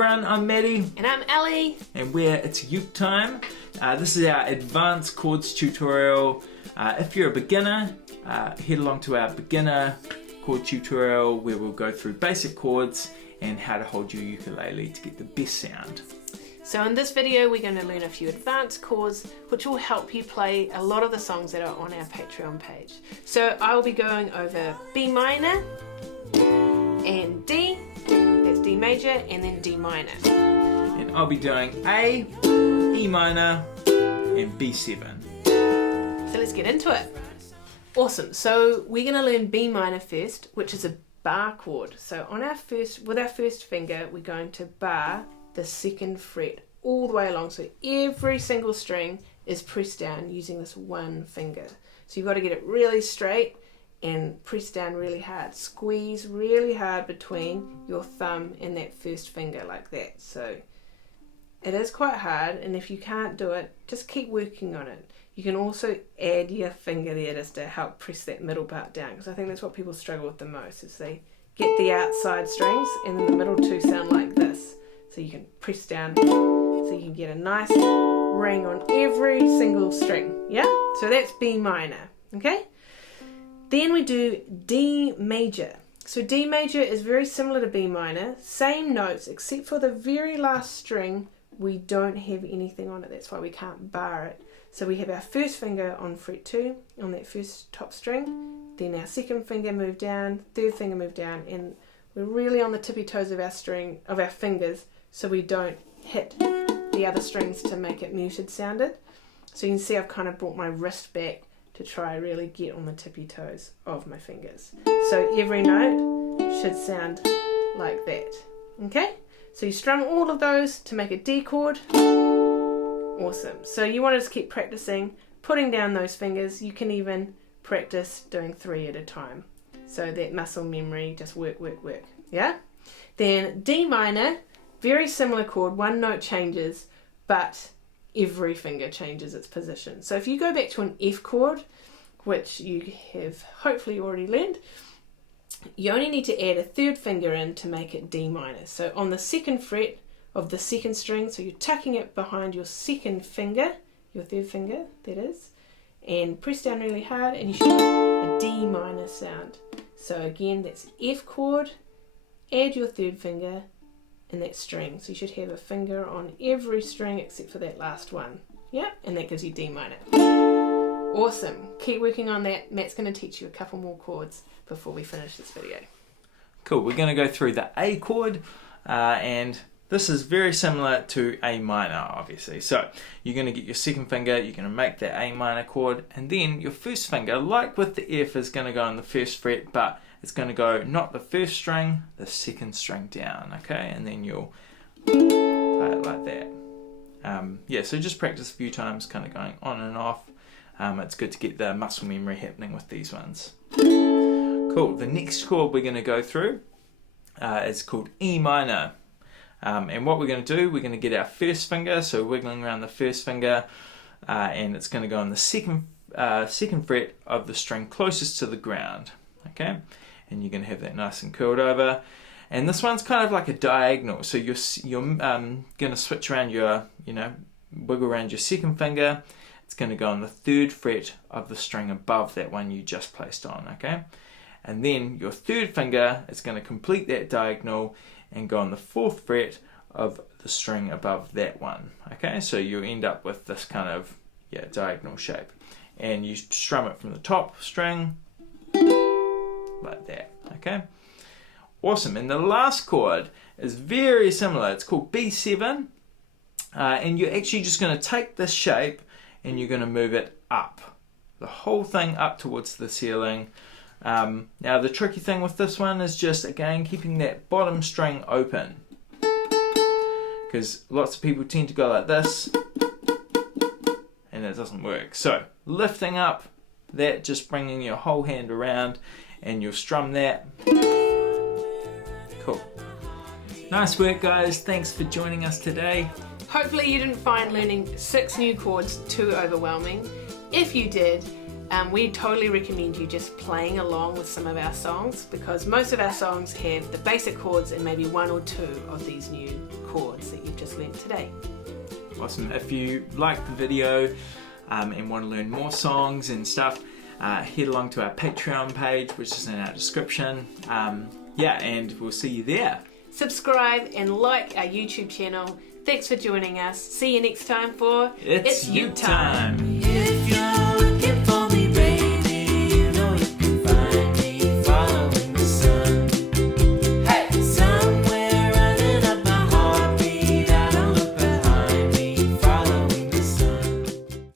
everyone, I'm Matty. And I'm Ally. And it's Uke Time. This is our advanced chords tutorial. If you're a beginner, head along to our beginner chord tutorial where we'll go through basic chords and how to hold your ukulele to get the best sound. So in this video we're going to learn a few advanced chords which will help you play a lot of the songs that are on our Patreon page. So I will be going over B minor and D, that's D major, and then D minor. And I'll be doing A, E minor and B7. So let's get into it. Awesome, so we're going to learn B minor first, which is a bar chord. So on with our first finger we're going to bar the second fret all the way along, so every single string is pressed down using this one finger. So you've got to get it really straight and press down really hard. Squeeze really hard between your thumb and that first finger like that. So it is quite hard, and if you can't do it, just keep working on it. You can also add your finger there just to help press that middle part down, because I think that's what people struggle with the most, is they get the outside strings and then the middle two sound like this. So you can press down so you can get a nice ring on every single string. Yeah? So that's B minor. Okay? Then we do D major. So D major is very similar to B minor. Same notes, except for the very last string, we don't have anything on it. That's why we can't bar it. So we have our first finger on fret 2 on that first top string. Then our second finger moved down, third finger moved down, and we're really on the tippy toes of our fingers, so we don't hit the other strings to make it muted sounded. So you can see I've kind of brought my wrist back to try really get on the tippy toes of my fingers. So every note should sound like that. Okay? So you strum all of those to make a D chord. Awesome. So you want to just keep practicing putting down those fingers. You can even practice doing 3 at a time. So that muscle memory, just work. Yeah? Then D minor, very similar chord, one note changes, but every finger changes its position. So if you go back to an F chord, which you have hopefully already learned, you only need to add a third finger in to make it D minor. So on the second fret of the second string, so you're tucking it behind your second finger, your third finger, that is, and press down really hard and you should get a D minor sound. So again, that's F chord, add your third finger in that string. So you should have a finger on every string except for that last one. Yeah, and that gives you D minor. Awesome. Keep working on that. Matt's going to teach you a couple more chords before we finish this video. Cool, we're going to go through the A chord, and this is very similar to A minor, obviously. So you're going to get your second finger, you're going to make that A minor chord, and then your first finger, like with the F, is going to go on the first fret, but it's going to go not the first string, the second string down, okay? And then you'll play it like that. Yeah, so just practice a few times, kind of going on and off. It's good to get the muscle memory happening with these ones. Cool, the next chord we're going to go through is called E minor. And what we're going to do, we're going to get our first finger, so wiggling around the first finger, and it's going to go on the second fret of the string closest to the ground, okay? And you're going to have that nice and curled over. And this one's kind of like a diagonal, so you're going to switch around your, wiggle around your second finger. It's going to go on the third fret of the string above that one you just placed on, okay? And then your third finger is going to complete that diagonal and go on the fourth fret of the string above that one, okay? So you end up with this kind of diagonal shape, and you strum it from the top string like that, okay? Awesome. And the last chord is very similar. It's called B7, and you're actually just going to take this shape and you're going to move it up, the whole thing up towards the ceiling. Now the tricky thing with this one is just, again, keeping that bottom string open, because lots of people tend to go like this and it doesn't work. So lifting up that, just bringing your whole hand around, and you'll strum that. Cool. Nice work, guys. Thanks for joining us today. Hopefully you didn't find learning 6 new chords too overwhelming. If you did, We totally recommend you just playing along with some of our songs, because most of our songs have the basic chords and maybe one or two of these new chords that you've just learned today. Awesome. If you liked the video and want to learn more songs and stuff, head along to our Patreon page, which is in our description. And we'll see you there. Subscribe and like our YouTube channel. Thanks for joining us. See you next time for It's Uke Time.